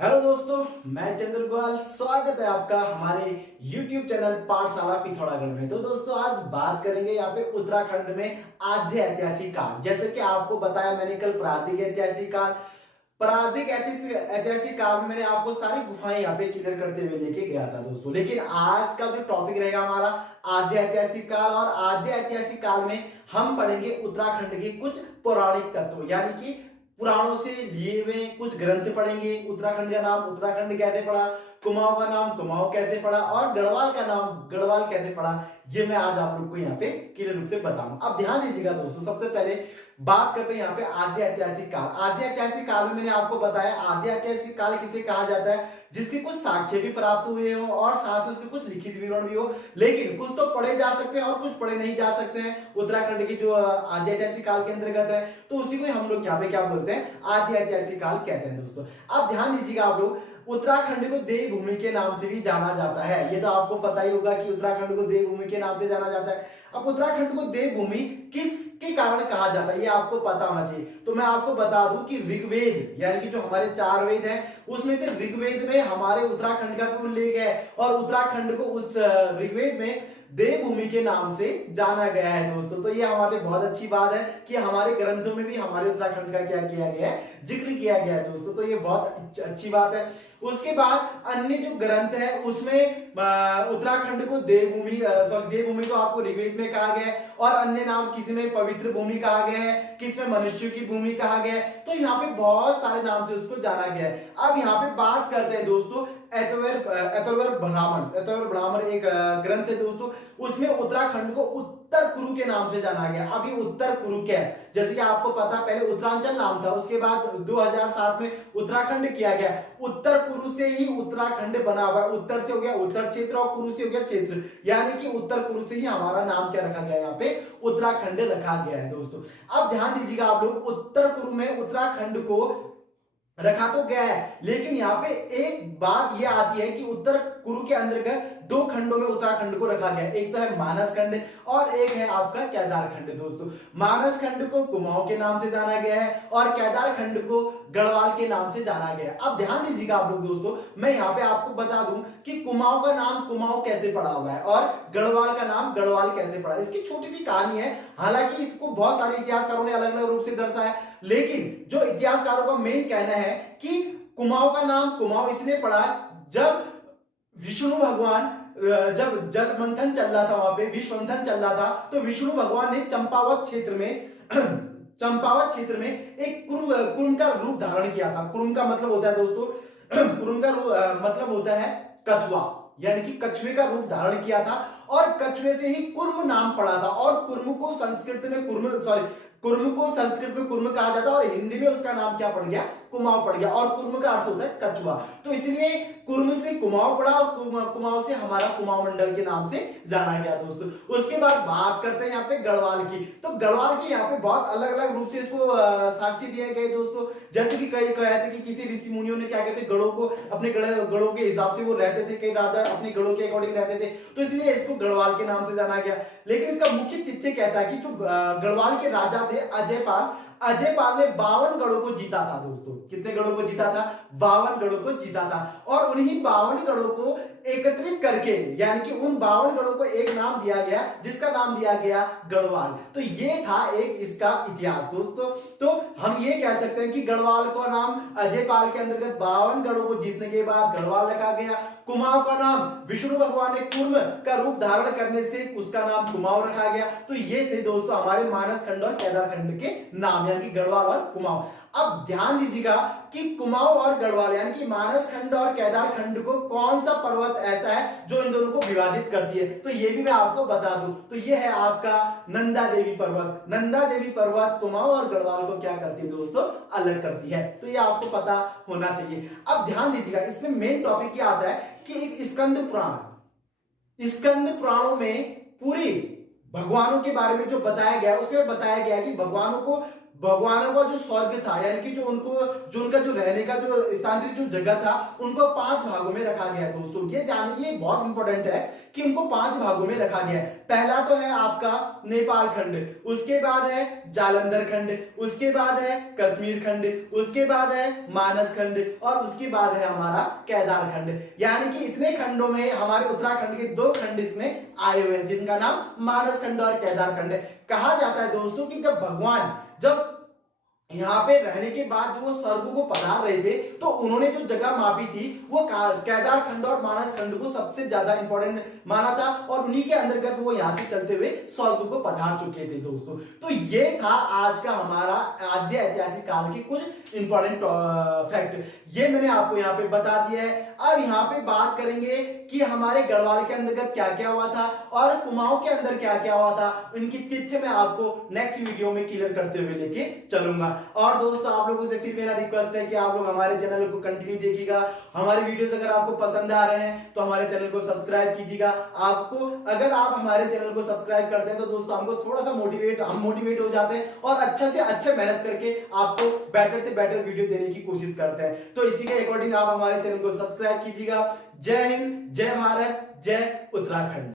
Hello दोस्तों, मैं चंद्र गोयल। स्वागत है आपका हमारे YouTube चैनल पाठशाला पिथौरागढ़ में। तो दोस्तों, आज बात करेंगे यहाँ पे उत्तराखंड में आद्य ऐतिहासिक काल। जैसे कि आपको बताया मैंने कल प्रारंभिक ऐतिहासिक काल, प्रारंभिक ऐतिहासिक काल में मैंने आपको सारी गुफाएं यहाँ पे क्लियर करते हुए लेके गया था दोस्तों। लेकिन आज का जो टॉपिक रहेगा हमारा आद्य ऐतिहासिक काल, और आद्य ऐतिहासिक काल में हम पढ़ेंगे उत्तराखंड के कुछ पौराणिक तत्व, यानी कि पुराणों से लिए हुए कुछ ग्रंथ पढ़ेंगे। उत्तराखंड का नाम उत्तराखंड कैसे पड़ा, कुमाऊं का नाम कुमाऊं कैसे पड़ा, और गढ़वाल का नाम गढ़वाल कैसे पड़ा, ये मैं आज आप लोग को यहाँ पे क्लियर रूप से बताऊंगा। अब ध्यान दीजिएगा दोस्तों, सबसे पहले बात करते हैं यहाँ पे आद्य ऐतिहासिक काल। आद्य ऐतिहासिक काल में मैंने आपको बताया आद्य ऐतिहासिक काल किसे कहा जाता है, जिसके कुछ साक्ष्य भी प्राप्त हुए हो और साथ में उसके कुछ लिखित विवरण भी हो। लेकिन कुछ तो पढ़े जा सकते हैं और कुछ पढ़े नहीं जा सकते हैं। उत्तराखंड की जो आद्य ऐतिहासिक काल के अंतर्गत है, तो उसी को हम लोग यहाँ पे क्या बोलते हैं, आद्य ऐतिहासिक काल कहते हैं दोस्तों। अब ध्यान दीजिएगा आप लोग, उत्तराखंड को देवभूमि के नाम से भी जाना जाता है। ये तो आपको पता ही होगा कि उत्तराखंड को देवभूमि के नाम से जाना जाता है। अब उत्तराखंड को देवभूमि किसके कारण कहा जाता है, ये आपको पता होना चाहिए। तो मैं आपको बता दूं कि ऋग्वेद, यानी कि जो हमारे 4 वेद हैं, उसमें से ऋग्वेद में हमारे उत्तराखंड का भी उल्लेख है, और उत्तराखंड को उस ऋग्वेद में देवभूमि के नाम से जाना गया है दोस्तों। तो ये हमारे बहुत अच्छी बात है कि हमारे ग्रंथों में भी हमारे उत्तराखंड का क्या किया गया है, जिक्र किया गया है दोस्तों। तो ये बहुत अच्छी बात है। उसके बाद अन्य जो ग्रंथ है उसमें उत्तराखंड को देवभूमि तो आपको ऋग्वेद में कहा गया है, और अन्य नाम किसी में पवित्र भूमि कहा गया है, किसी में मनुष्य की भूमि कहा गया है। तो यहाँ पे बहुत सारे नाम से उसको जाना गया है। अब यहाँ पे बात करते हैं दोस्तों अथर्वण ब्राह्मण एक ग्रंथ है दोस्तों, उसमें उत्तराखंड को उत्तर कुरु के नाम से जाना गया। अब ये उत्तर कुरु क्या है, जैसे कि आपको पता, पहले उत्तरांचल नाम था, उसके बाद 2007 में उत्तराखंड किया गया। उत्तर कुरु से ही उत्तराखंड बना हुआ है। उत्तर से हो गया उत्तर क्षेत्र और कुरु से हो गया क्षेत्र, यानी कि उत्तर कुरु से ही हमारा नाम क्या रखा गया, यहाँ पे उत्तराखंड रखा गया है दोस्तों। अब ध्यान दीजिएगा आप लोग, उत्तर कुरु में उत्तराखंड को रखा तो गया है, लेकिन यहाँ पे एक बात ये आती है कि उत्तर कुरु के अंतर्गत 2 खंडों में उत्तराखंड को रखा गया है। एक तो है मानस खंड और एक है आपका केदार खंड दोस्तों। मानस खंड को कुमाऊं के नाम से जाना गया है और केदार खंड को गढ़वाल के नाम से जाना गया है। अब ध्यान दीजिएगा आप लोग दोस्तों, मैं यहाँ पे आपको बता दूं कि कुमाऊं का नाम कुमाऊं कैसे पड़ा हुआ है और गढ़वाल का नाम गढ़वाल कैसे पड़ा है। इसकी छोटी सी कहानी है, हालांकि इसको बहुत सारे इतिहासकारों ने अलग अलग रूप से दर्शाया, लेकिन जो इतिहासकारों का मेन कहना है कि कुमाऊं का नाम कुमाऊं इसलिए पड़ा जब विष्णु भगवान, जब जल मंथन चल रहा था, वहां पे विश्व मंथन चल रहा था, तो विष्णु भगवान ने चंपावत क्षेत्र में चंपावत क्षेत्र में एक कुर्म का रूप धारण किया था। कुर्म का मतलब होता है दोस्तों कुर्म का मतलब होता है कछुआ, यानी कि कछुए का रूप धारण किया था, और कछुए से ही कुर्म नाम पड़ा था। और कुर्म को संस्कृत में कुर्म कहा जाता है, और हिंदी में उसका नाम क्या पड़ गया, कुमाऊं पड़ गया, और कुर्म का अर्थ होता है कछुआ। तो इसलिए कुर्म से कुमाऊं पड़ा, और कुमाऊं से हमारा कुमाऊं मंडल के नाम से जाना गया दोस्तों। उसके बाद बात करते हैं यहाँ पे गढ़वाल की। तो गढ़वाल की यहाँ पे बहुत अलग अलग रूप से इसको साक्ष्य दिए गए दोस्तों। जैसे कि कई कहे थे कि किसी ऋषि मुनियों ने क्या कहते, गढ़ों को अपने गढ़ों के हिसाब से वो रहते थे, कई राजा अपने गढ़ों के अकॉर्डिंग रहते थे, तो इसलिए इसको गढ़वाल के नाम से जाना गया। लेकिन इसका मुख्य तथ्य कहता है कि जो गढ़वाल के राजा थे अजयपाल ने 52 गढ़ों को जीता था दोस्तों। कितने गढ़ों को जीता था, 52 गढ़ों को जीता था, और उन्हीं 52 गढ़ों को एकत्रित करके, यानी कि उन 52 गढ़ों को एक नाम दिया गया, जिसका नाम दिया गया गढ़वाल। तो ये था एक इसका इतिहास दोस्तों। तो हम ये कह सकते हैं कि गढ़वाल का नाम अजयपाल के अंतर्गत 52 गढ़ों को जीतने के बाद गढ़वाल रखा गया। कुमाऊं का नाम विष्णु भगवान ने कुर्म का रूप धारण करने से उसका नाम कुमाऊं रखा गया। तो ये थे दोस्तों हमारे मानस खंड और केदार खंड के नाम, यानी कि गढ़वाल और कुमाऊं। अब ध्यान दीजिएगा कि कुमाऊं और गढ़वाल, यानी कि मानस खंड और केदार खंड को कौन सा पर्वत ऐसा है जो इन दोनों को विभाजित करती है, तो ये भी मैं आपको बता दूं। तो ये है आपका नंदा देवी पर्वत। नंदा देवी पर्वत कुमाऊं और गढ़वाल को क्या करती है दोस्तों, अलग करती है। तो ये आपको पता होना चाहिए। अब ध्यान दीजिएगा, इसमें मेन टॉपिक क्या आता है कि एक स्कंद पुराणों में पूरी भगवानों के बारे में जो बताया गया, उसमें बताया गया कि भगवानों को भगवानों का जो स्वर्ग था, यानी कि जो उनका जो रहने का जो स्थानांतरित जो जगह था, उनको 5 भागों में रखा गया है दोस्तों। ये जानिए, बहुत इंपॉर्टेंट है कि उनको 5 भागों में रखा गया है। पहला तो है आपका नेपाल खंड, उसके बाद है जालंधर खंड, उसके बाद है कश्मीर खंड, उसके बाद है मानस खंड और उसके बाद है हमारा केदार खंड। यानी कि इतने खंडों में हमारे उत्तराखंड के 2 खंड इसमें आए हुए हैं, जिनका नाम मानस खंड और केदार खंड है। कहा जाता है दोस्तों कि जब यहाँ पे रहने के बाद जो वो स्वर्ग को पधार रहे थे, तो उन्होंने जो जगह मापी थी वो केदार खंड और मानस खंड को सबसे ज्यादा इंपॉर्टेंट माना था, और उन्हीं के अंतर्गत वो यहाँ से चलते हुए स्वर्ग को पधार चुके थे दोस्तों। तो ये था आज का हमारा आद्य ऐतिहासिक काल के कुछ इंपॉर्टेंट फैक्ट, ये मैंने आपको यहाँ पे बता दिया है। अब यहाँ पे बात करेंगे कि हमारे गढ़वाल के अंतर्गत क्या क्या हुआ था और कुमाऊं के अंदर क्या क्या हुआ था। उनकी तिथि मैं आपको नेक्स्ट वीडियो में क्लियर करते हुए लेके चलूंगा। और दोस्तों, आप लोगों से फिर मेरा रिक्वेस्ट है कि आप लोग हमारे चैनल को कंटिन्यू देखिएगा। हमारे वीडियोस अगर आपको पसंद आ रहे हैं तो हमारे चैनल को सब्सक्राइब कीजिएगा। आपको अगर आप हमारे चैनल को सब्सक्राइब करते हैं तो दोस्तों हमको थोड़ा सा हम मोटिवेट हो जाते हैं और अच्छा से अच्छा मेहनत करके आपको बेटर से बेटर वीडियो देने की कोशिश करते हैं। तो इसी के अकॉर्डिंग आप हमारे चैनल को सब्सक्राइब कीजिएगा। जय हिंद, जय भारत, जय उत्तराखंड।